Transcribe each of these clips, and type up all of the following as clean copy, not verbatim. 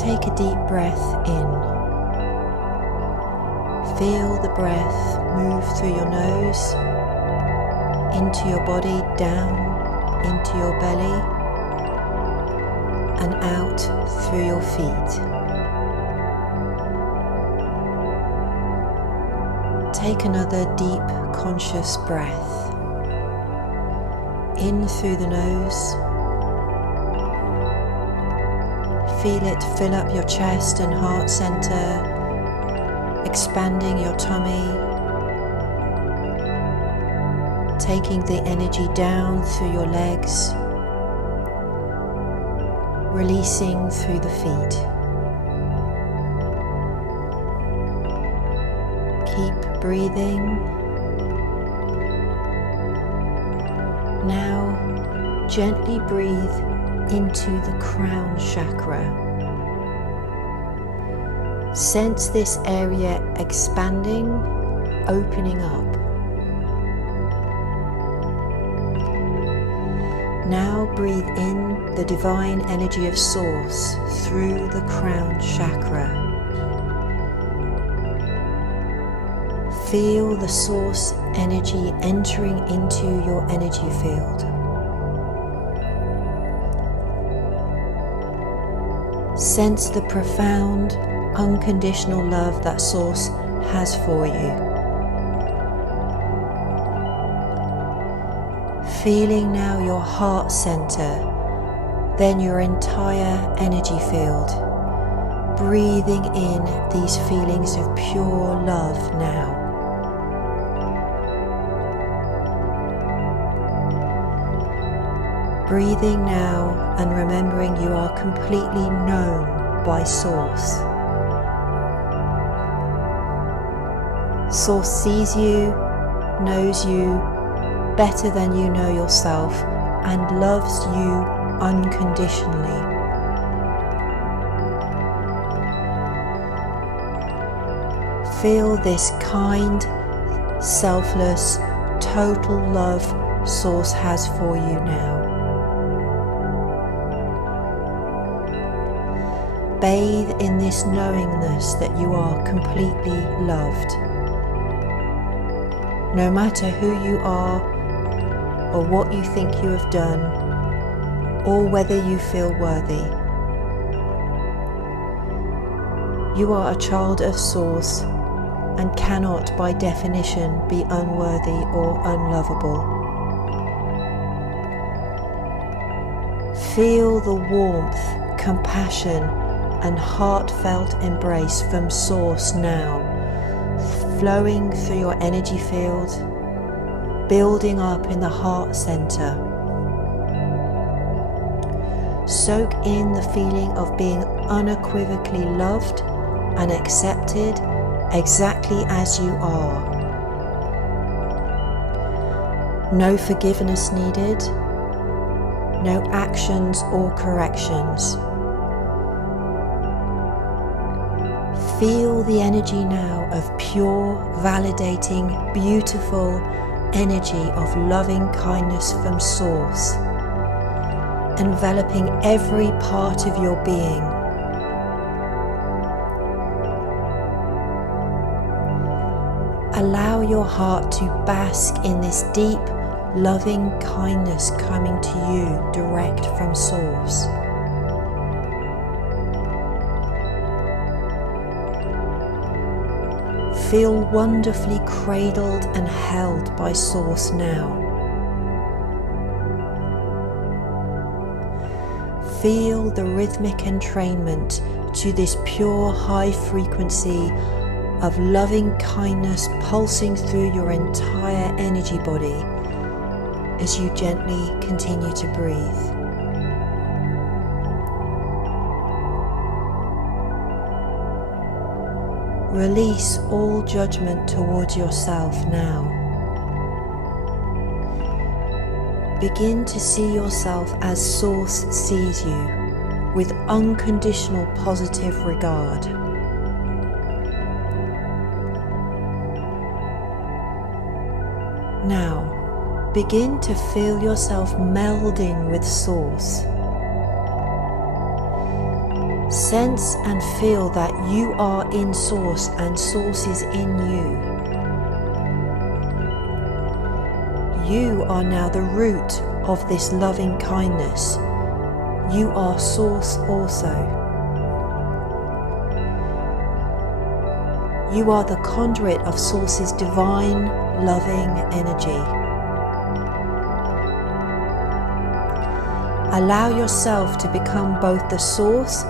Take a deep breath in. Feel the breath move through your nose, into your body, down into your belly, and out through your feet. Take another deep, conscious breath. In through the nose. Feel it fill up your chest and heart center, expanding your tummy, taking the energy down through your legs, releasing through the feet. Keep breathing. Now, gently breathe into the crown chakra. Sense this area expanding, opening up. Now breathe in the divine energy of Source through the crown chakra. Feel the Source energy entering into your energy field. Sense the profound, unconditional love that Source has for you. Feeling now your heart center, then your entire energy field. Breathing in these feelings of pure love now. Breathing now and remembering you are completely known by Source. Source sees you, knows you better than you know yourself, and loves you unconditionally. Feel this kind, selfless, total love Source has for you now. Bathe in this knowingness that you are completely loved. No matter who you are, or what you think you have done, or whether you feel worthy. You are a child of Source and cannot by definition be unworthy or unlovable. Feel the warmth, compassion, and heartfelt embrace from Source now, flowing through your energy field, building up in the heart center. Soak in the feeling of being unequivocally loved and accepted exactly as you are. No forgiveness needed, no actions or corrections. Feel the energy now of pure, validating, beautiful energy of loving kindness from Source, enveloping every part of your being. Allow your heart to bask in this deep, loving kindness coming to you direct from Source. Feel wonderfully cradled and held by Source now. Feel the rhythmic entrainment to this pure high frequency of loving kindness pulsing through your entire energy body as you gently continue to breathe. Release all judgment towards yourself now. Begin to see yourself as Source sees you, with unconditional positive regard. Now, begin to feel yourself melding with Source. Sense and feel that you are in Source and Source is in you. You are now the root of this loving kindness. You are Source also. You are the conduit of Source's divine, loving energy. Allow yourself to become both the source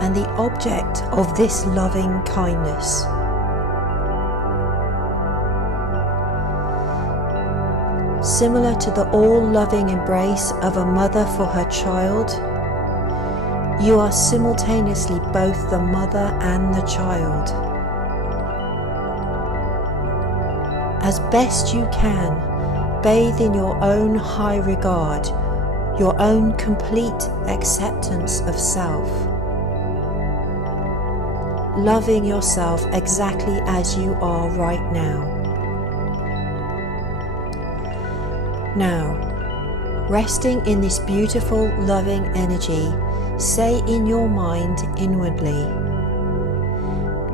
and the object of this loving kindness. Similar to the all-loving embrace of a mother for her child, you are simultaneously both the mother and the child. As best you can, bathe in your own high regard, your own complete acceptance of self. Loving yourself exactly as you are right now. Now, resting in this beautiful, loving energy, say in your mind inwardly,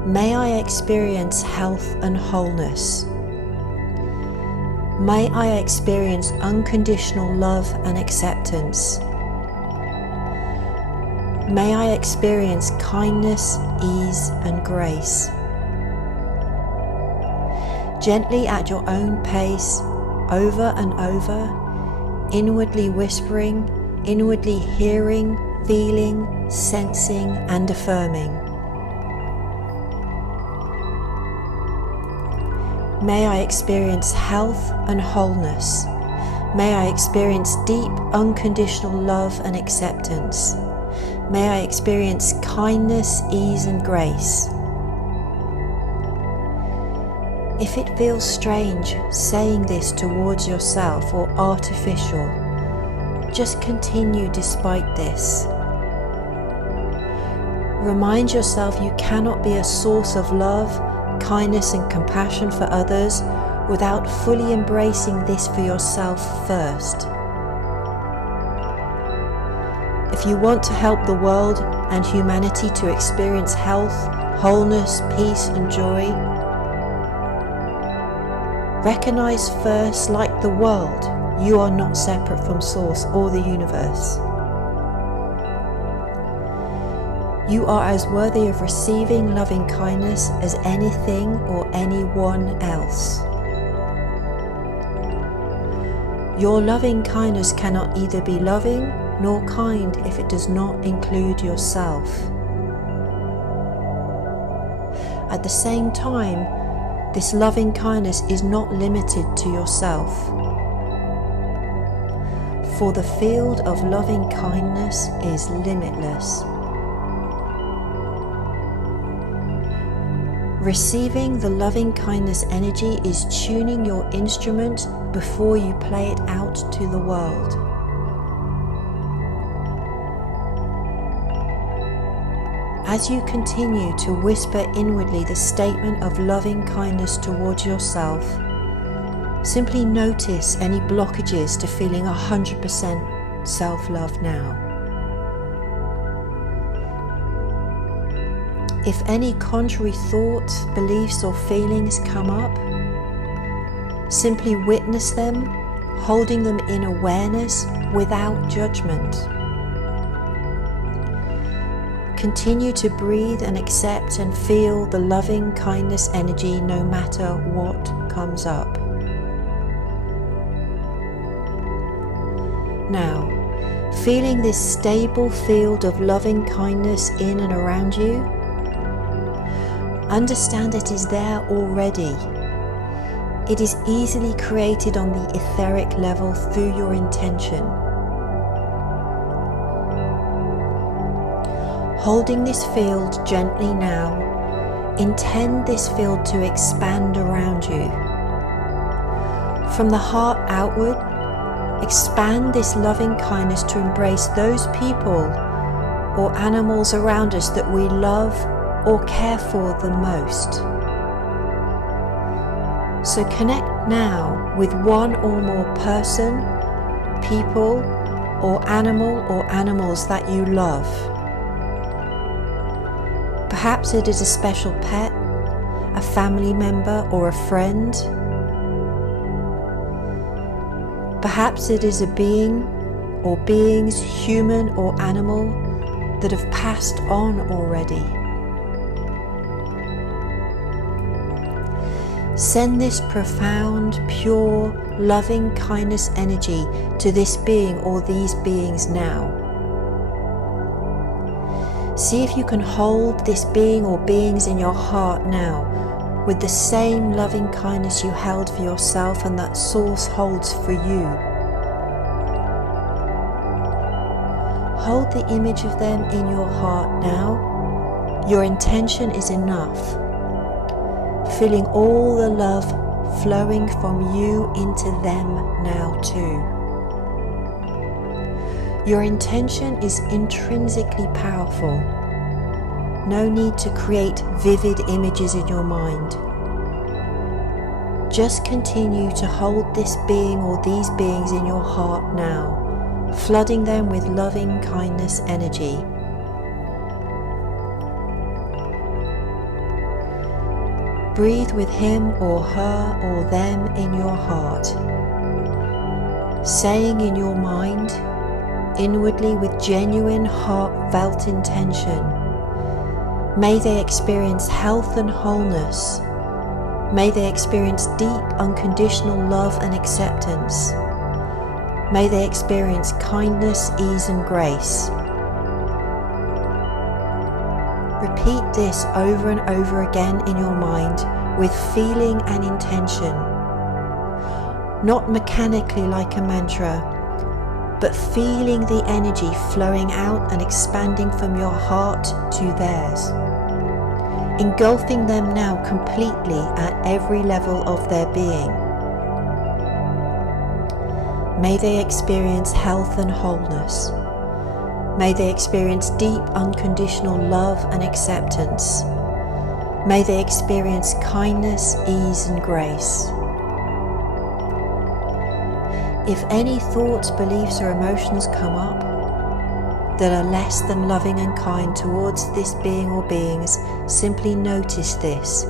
may I experience health and wholeness. May I experience unconditional love and acceptance. May I experience kindness, ease, and grace. Gently at your own pace, over and over, inwardly whispering, inwardly hearing, feeling, sensing, and affirming. May I experience health and wholeness. May I experience deep, unconditional love and acceptance. May I experience kindness, ease, and grace. If it feels strange saying this towards yourself or artificial, just continue despite this. Remind yourself you cannot be a source of love, kindness, and compassion for others without fully embracing this for yourself first. If you want to help the world and humanity to experience health, wholeness, peace, and joy, recognize first, like the world, you are not separate from Source or the universe. You are as worthy of receiving loving kindness as anything or anyone else. Your loving kindness cannot either be loving nor kind if it does not include yourself. At the same time, this loving kindness is not limited to yourself. For the field of loving kindness is limitless. Receiving the loving kindness energy is tuning your instrument before you play it out to the world. As you continue to whisper inwardly the statement of loving kindness towards yourself, simply notice any blockages to feeling 100% self-love now. If any contrary thoughts, beliefs, or feelings come up, simply witness them, holding them in awareness without judgment. Continue to breathe and accept and feel the loving kindness energy no matter what comes up. Now, feeling this stable field of loving kindness in and around you, understand it is there already. It is easily created on the etheric level through your intention. Holding this field gently now, intend this field to expand around you. From the heart outward, expand this loving kindness to embrace those people or animals around us that we love or care for the most. So connect now with one or more person, people, or animals that you love. Perhaps it is a special pet, a family member, or a friend. Perhaps it is a being or beings, human or animal, that have passed on already. Send this profound, pure, loving kindness energy to this being or these beings now. See if you can hold this being or beings in your heart now with the same loving kindness you held for yourself and that Source holds for you. Hold the image of them in your heart now. Your intention is enough. Feeling all the love flowing from you into them now too. Your intention is intrinsically powerful. No need to create vivid images in your mind. Just continue to hold this being or these beings in your heart now, flooding them with loving kindness energy. Breathe with him or her or them in your heart, saying in your mind, inwardly with genuine heartfelt intention, may they experience health and wholeness. May they experience deep unconditional love and acceptance. May they experience kindness, ease and grace. Repeat this over and over again in your mind with feeling and intention. Not mechanically like a mantra, but feeling the energy flowing out and expanding from your heart to theirs. Engulfing them now completely at every level of their being. May they experience health and wholeness. May they experience deep unconditional love and acceptance. May they experience kindness, ease and grace. If any thoughts, beliefs or emotions come up that are less than loving and kind towards this being or beings, simply notice this.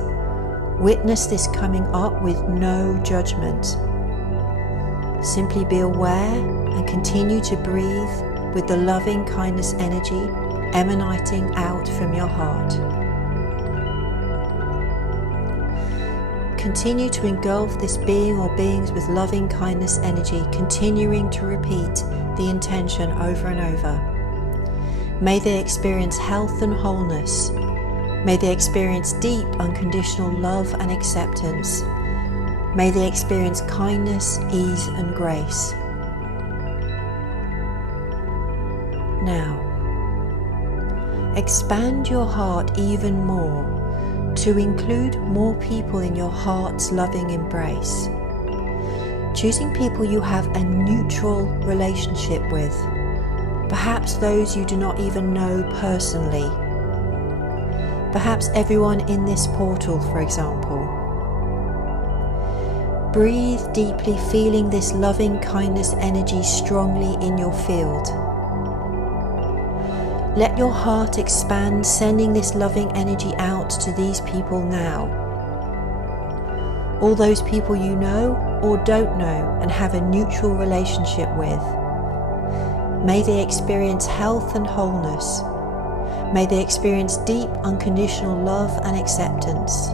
Witness this coming up with no judgment. Simply be aware and continue to breathe with the loving kindness energy emanating out from your heart. Continue to engulf this being or beings with loving kindness energy, continuing to repeat the intention over and over. May they experience health and wholeness. May they experience deep unconditional love and acceptance. May they experience kindness, ease and grace. Now, expand your heart even more to include more people in your heart's loving embrace. Choosing people you have a neutral relationship with, perhaps those you do not even know personally. Perhaps everyone in this portal, for example. Breathe deeply, feeling this loving kindness energy strongly in your field. Let your heart expand, sending this loving energy out to these people now. All those people you know or don't know and have a neutral relationship with. May they experience health and wholeness. May they experience deep unconditional love and acceptance.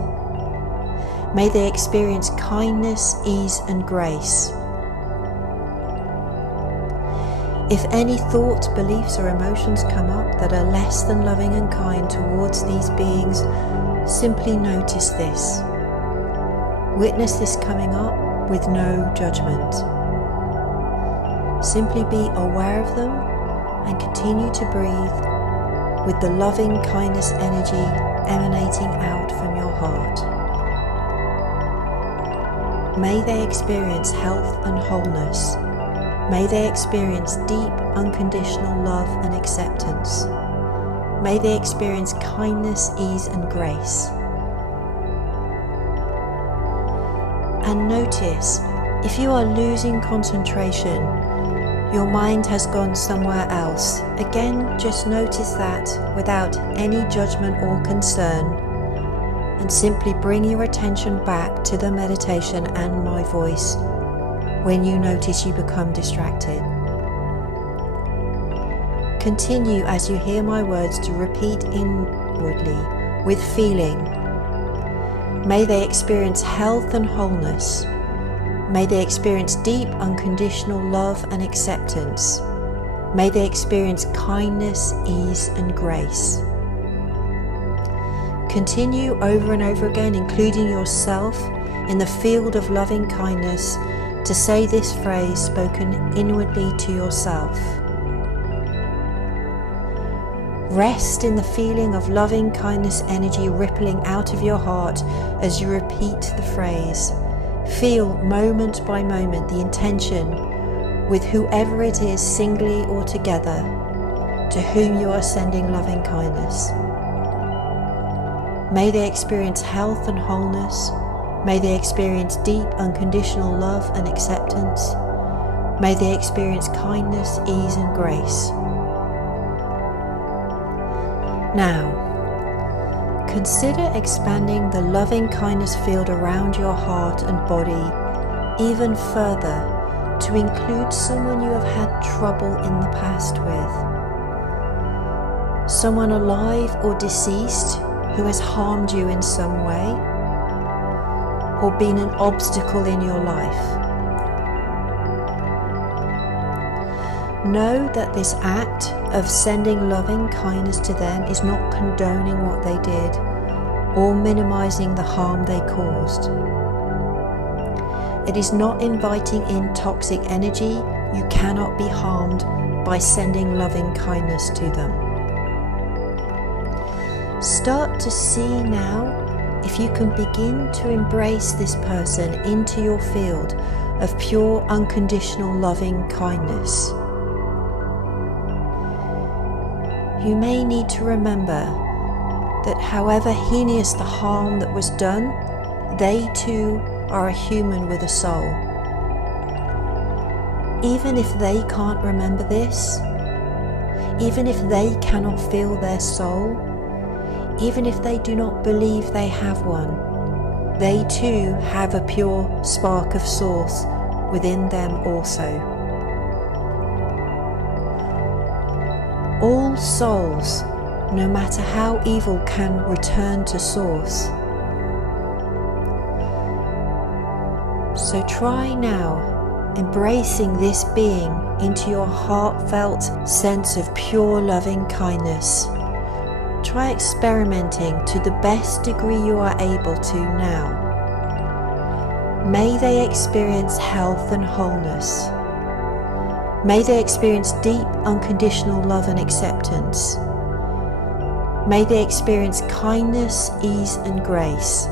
May they experience kindness, ease and grace. If any thoughts, beliefs or emotions come up that are less than loving and kind towards these beings, simply notice this. Witness this coming up with no judgment. Simply be aware of them and continue to breathe with the loving kindness energy emanating out from your heart. May they experience health and wholeness. May they experience deep, unconditional love and acceptance. May they experience kindness, ease and grace. And notice, if you are losing concentration, Your mind has gone somewhere else. Again, just notice that without any judgment or concern, and simply bring your attention back to the meditation and my voice when you notice you become distracted. Continue as you hear my words to repeat inwardly with feeling. May they experience health and wholeness. May they experience deep unconditional love and acceptance. May they experience kindness, ease, and grace. Continue over and over again, including yourself in the field of loving kindness, to say this phrase spoken inwardly to yourself. Rest in the feeling of loving kindness energy rippling out of your heart as you repeat the phrase. Feel moment by moment the intention with whoever it is, singly or together, to whom you are sending loving kindness. May they experience health and wholeness. May they experience deep unconditional love and acceptance. May they experience kindness, ease, and grace. Now, consider expanding the loving kindness field around your heart and body even further to include someone you have had trouble in the past with. Someone alive or deceased who has harmed you in some way or been an obstacle in your life. Know that this act of sending loving kindness to them is not condoning what they did or minimizing the harm they caused. It is not inviting in toxic energy. You cannot be harmed by sending loving kindness to them. Start to see now if you can begin to embrace this person into your field of pure, unconditional loving kindness. You may need to remember that however heinous the harm that was done, they too are a human with a soul. Even if they can't remember this, even if they cannot feel their soul, even if they do not believe they have one, they too have a pure spark of source within them also. All souls, no matter how evil, can return to source. So try now embracing this being into your heartfelt sense of pure loving kindness. Try experimenting to the best degree you are able to now. May they experience health and wholeness. May they experience deep unconditional love and acceptance. May they experience kindness, ease, and grace.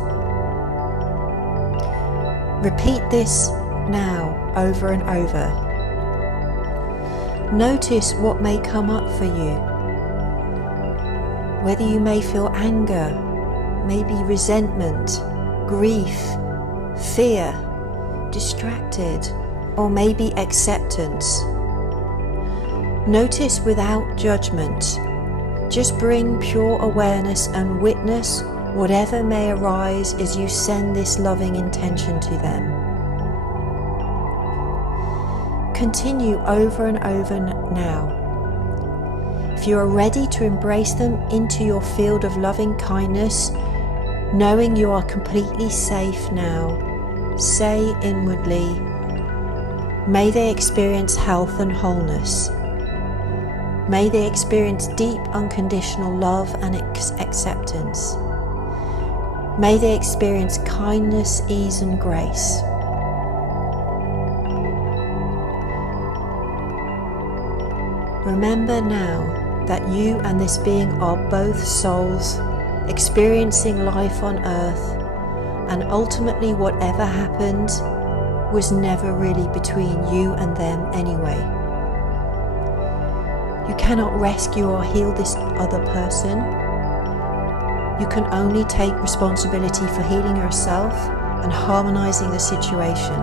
Repeat this now over and over. Notice what may come up for you. Whether you may feel anger, maybe resentment, grief, fear, distracted, or maybe acceptance. Notice without judgment. Just bring pure awareness and witness whatever may arise as you send this loving intention to them. Continue over and over now. If you are ready to embrace them into your field of loving kindness, knowing you are completely safe now, say inwardly, may they experience health and wholeness. May they experience deep unconditional love and acceptance. May they experience kindness, ease, and grace. Remember now that you and this being are both souls experiencing life on earth, and ultimately whatever happened was never really between you and them anyway. You cannot rescue or heal this other person. You can only take responsibility for healing yourself and harmonizing the situation.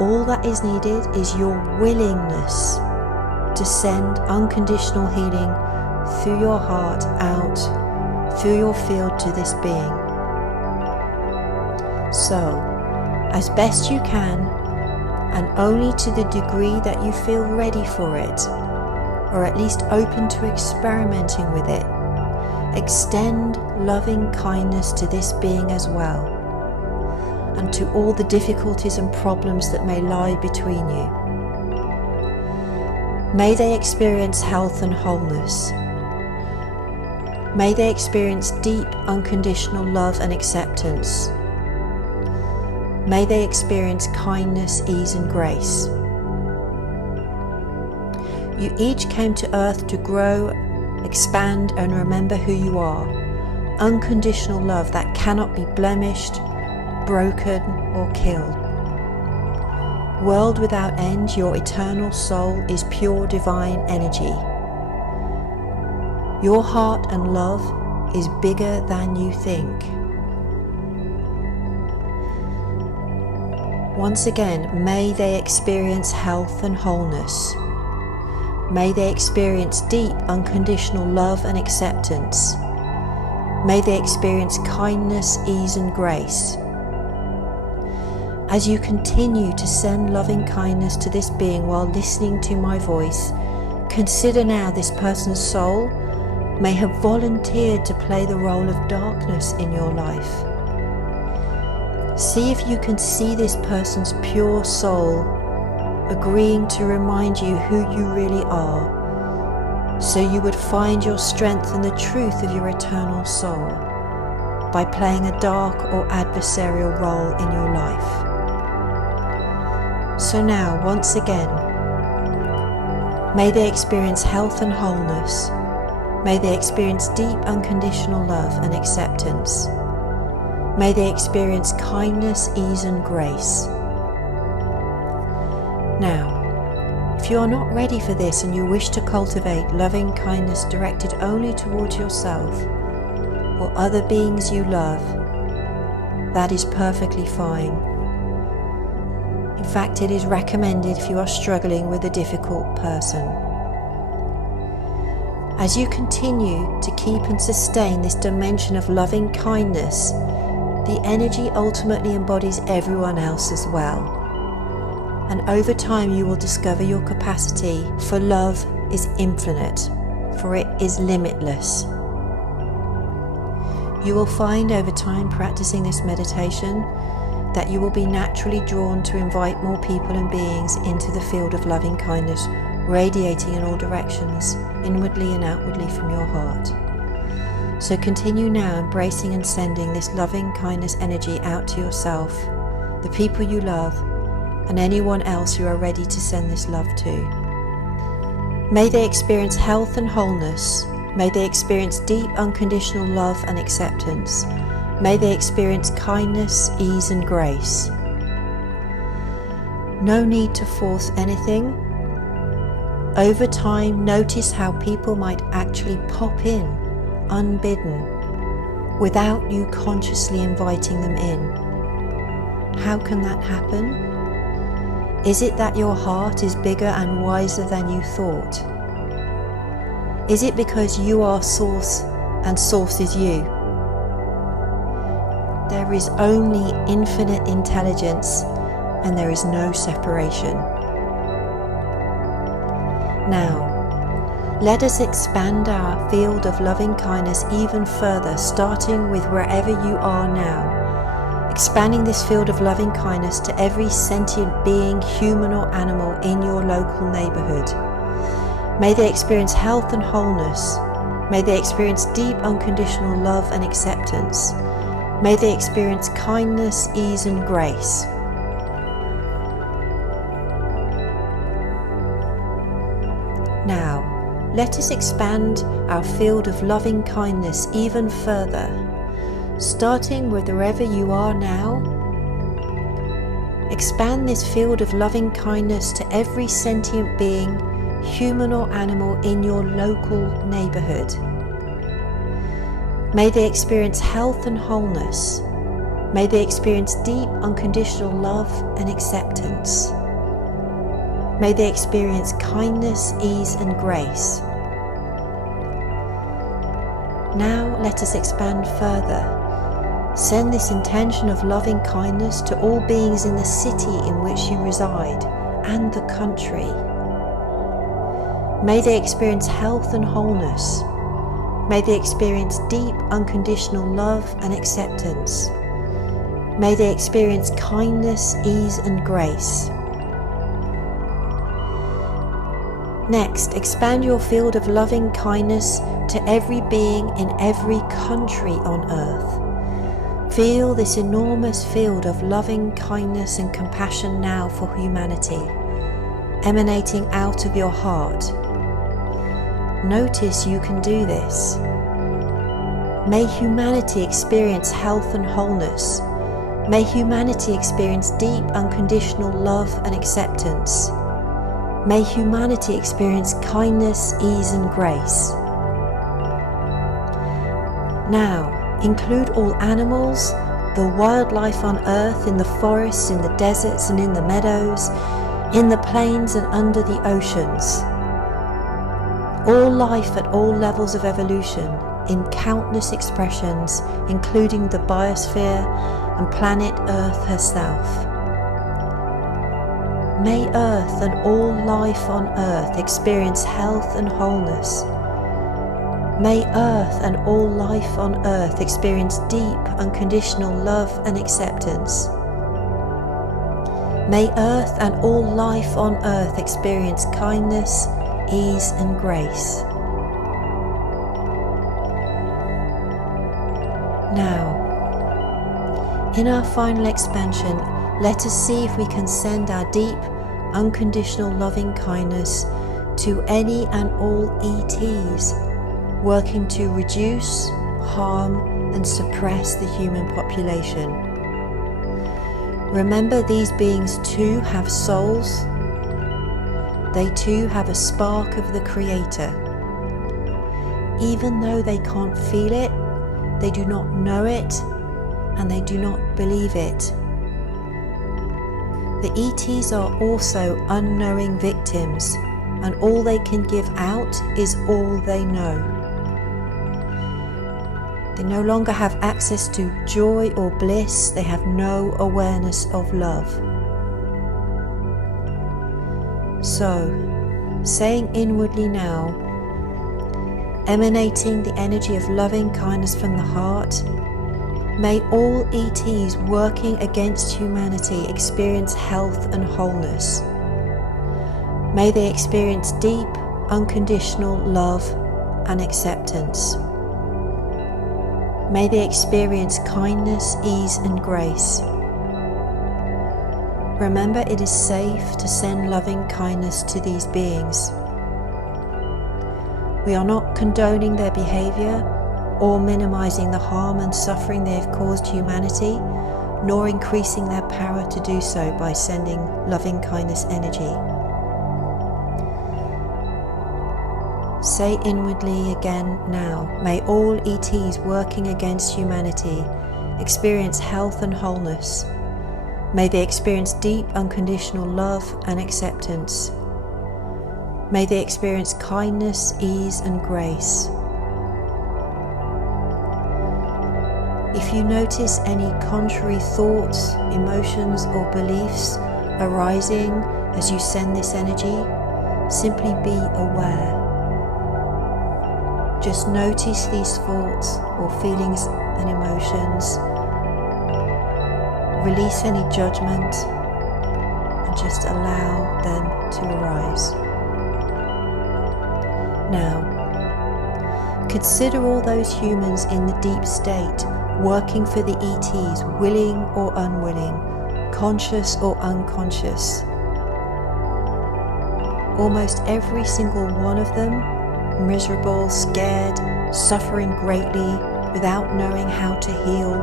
All that is needed is your willingness to send unconditional healing through your heart out through your field to this being. So, as best you can, and only to the degree that you feel ready for it, or at least open to experimenting with it, extend loving kindness to this being as well, and to all the difficulties and problems that may lie between you. May they experience health and wholeness. May they experience deep, unconditional love and acceptance. May they experience kindness, ease, and grace. You each came to Earth to grow, expand, and remember who you are. Unconditional love that cannot be blemished, broken, or killed. World without end, your eternal soul is pure divine energy. Your heart and love is bigger than you think. Once again, may they experience health and wholeness. May they experience deep, unconditional love and acceptance. May they experience kindness, ease, and grace. As you continue to send loving kindness to this being while listening to my voice, consider now this person's soul may have volunteered to play the role of darkness in your life. See if you can see this person's pure soul agreeing to remind you who you really are, so you would find your strength in the truth of your eternal soul by playing a dark or adversarial role in your life. So now, once again, may they experience health and wholeness. May they experience deep, unconditional love and acceptance. May they experience kindness, ease, and grace. Now, if you are not ready for this and you wish to cultivate loving kindness directed only towards yourself or other beings you love, that is perfectly fine. In fact, it is recommended if you are struggling with a difficult person. As you continue to keep and sustain this dimension of loving kindness, the energy ultimately embodies everyone else as well. And over time you will discover your capacity for love is infinite, for it is limitless. You will find over time practicing this meditation that you will be naturally drawn to invite more people and beings into the field of loving kindness, radiating in all directions, inwardly and outwardly from your heart. So continue now embracing and sending this loving kindness energy out to yourself, the people you love, and anyone else you are ready to send this love to. May they experience health and wholeness. May they experience deep unconditional love and acceptance. May they experience kindness, ease, and grace. No need to force anything. Over time, notice how people might actually pop in unbidden, without you consciously inviting them in. How can that happen? Is it that your heart is bigger and wiser than you thought? Is it because you are Source and Source is you? There is only infinite intelligence and there is no separation. Now, let us expand our field of loving kindness even further, starting with wherever you are now, expanding this field of loving kindness to every sentient being, human or animal, in your local neighborhood. May they experience health and wholeness. May they experience deep unconditional love and acceptance. May they experience kindness, ease, and grace. Now, let us expand our field of loving kindness even further, starting with wherever you are now. Expand this field of loving kindness to every sentient being, human or animal, in your local neighborhood. May they experience health and wholeness. May they experience deep unconditional love and acceptance. May they experience kindness, ease, and grace. Now let us expand further. Send this intention of loving kindness to all beings in the city in which you reside and the country. May they experience health and wholeness. May they experience deep unconditional love and acceptance. May they experience kindness, ease, and grace. Next, expand your field of loving kindness to every being in every country on earth. Feel this enormous field of loving kindness and compassion now for humanity, emanating out of your heart. Notice you can do this. May humanity experience health and wholeness. May humanity experience deep unconditional love and acceptance. May humanity experience kindness, ease, and grace. Now, include all animals, the wildlife on earth, in the forests, in the deserts, and in the meadows, in the plains and under the oceans. All life at all levels of evolution, in countless expressions, including the biosphere and planet Earth herself. May Earth and all life on Earth experience health and wholeness. May Earth and all life on Earth experience deep, unconditional love and acceptance. May Earth and all life on Earth experience kindness, ease, and grace. Now, in our final expansion, let us see if we can send our deep, unconditional loving kindness to any and all ETs working to reduce, harm, and suppress the human population. Remember, these beings too have souls. They too have a spark of the Creator. Even though they can't feel it, they do not know it, and they do not believe it. The ETs are also unknowing victims, and all they can give out is all they know. They no longer have access to joy or bliss. They have no awareness of love. So, saying inwardly now, emanating the energy of loving kindness from the heart, may all ETs working against humanity experience health and wholeness. May they experience deep, unconditional love and acceptance. May they experience kindness, ease, and grace. Remember, it is safe to send loving kindness to these beings. We are not condoning their behavior or minimizing the harm and suffering they have caused humanity, nor increasing their power to do so by sending loving kindness energy. Say inwardly again now, may all ETs working against humanity experience health and wholeness. May they experience deep unconditional love and acceptance. May they experience kindness, ease, and grace. If you notice any contrary thoughts, emotions, or beliefs arising as you send this energy, simply be aware. Just notice these thoughts or feelings and emotions. Release any judgment and just allow them to arise. Now, consider all those humans in the deep state working for the ETs, willing or unwilling, conscious or unconscious. Almost every single one of them, miserable, scared, suffering greatly, without knowing how to heal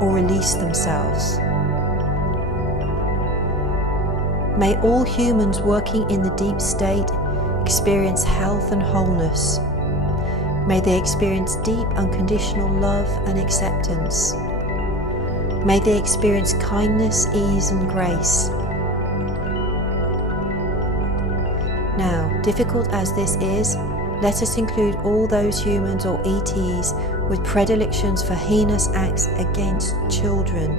or release themselves. May all humans working in the deep state experience health and wholeness. May they experience deep unconditional love and acceptance. May they experience kindness, ease and grace. Now, difficult as this is, let us include all those humans or ETs with predilections for heinous acts against children.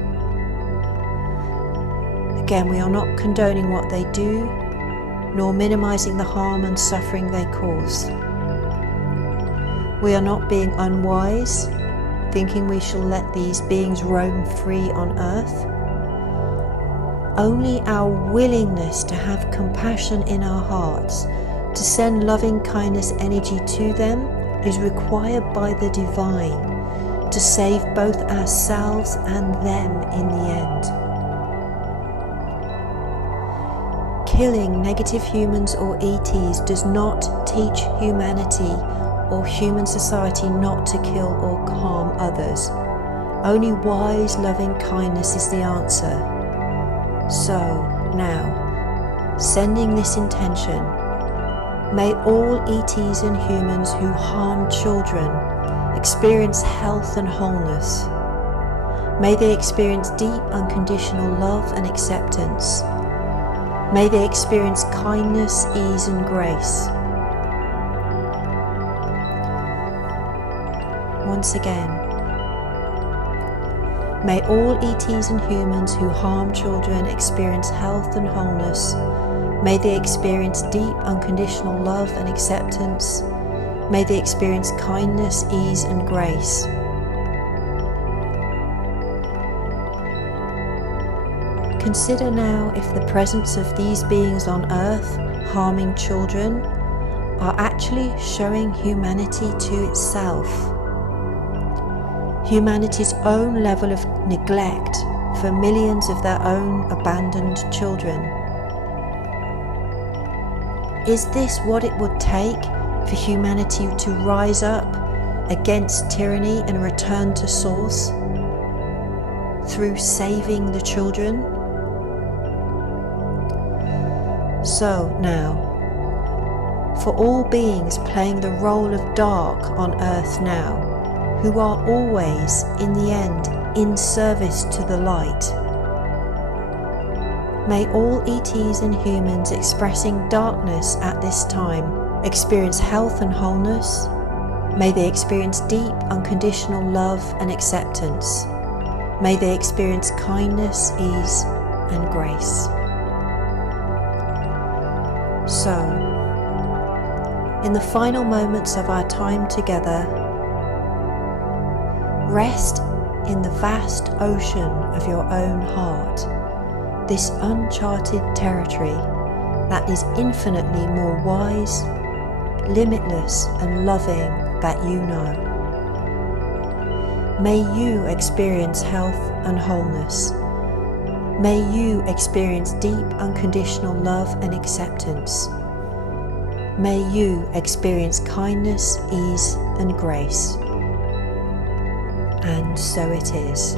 Again, we are not condoning what they do, nor minimizing the harm and suffering they cause. We are not being unwise, thinking we shall let these beings roam free on earth. Only our willingness to have compassion in our hearts, to send loving kindness energy to them, is required by the divine to save both ourselves and them in the end. Killing negative humans or ETs does not teach humanity or human society not to kill or harm others. Only wise, loving kindness is the answer. So, now, sending this intention, may all ETs and humans who harm children experience health and wholeness. May they experience deep, unconditional love and acceptance. May they experience kindness, ease and grace. Once again, may all ETs and humans who harm children experience health and wholeness. May they experience deep, unconditional love and acceptance. May they experience kindness, ease and grace. Consider now if the presence of these beings on earth harming children are actually showing humanity to itself. Humanity's own level of neglect for millions of their own abandoned children. Is this what it would take for humanity to rise up against tyranny and return to source through saving the children? So now, for all beings playing the role of dark on earth now, who are always, in the end, in service to the light. May all ETs and humans expressing darkness at this time experience health and wholeness. May they experience deep, unconditional love and acceptance. May they experience kindness, ease, and grace. So, in the final moments of our time together, rest in the vast ocean of your own heart, this uncharted territory that is infinitely more wise, limitless and loving that you know. May you experience health and wholeness. May you experience deep unconditional love and acceptance. May you experience kindness, ease and grace. And so it is.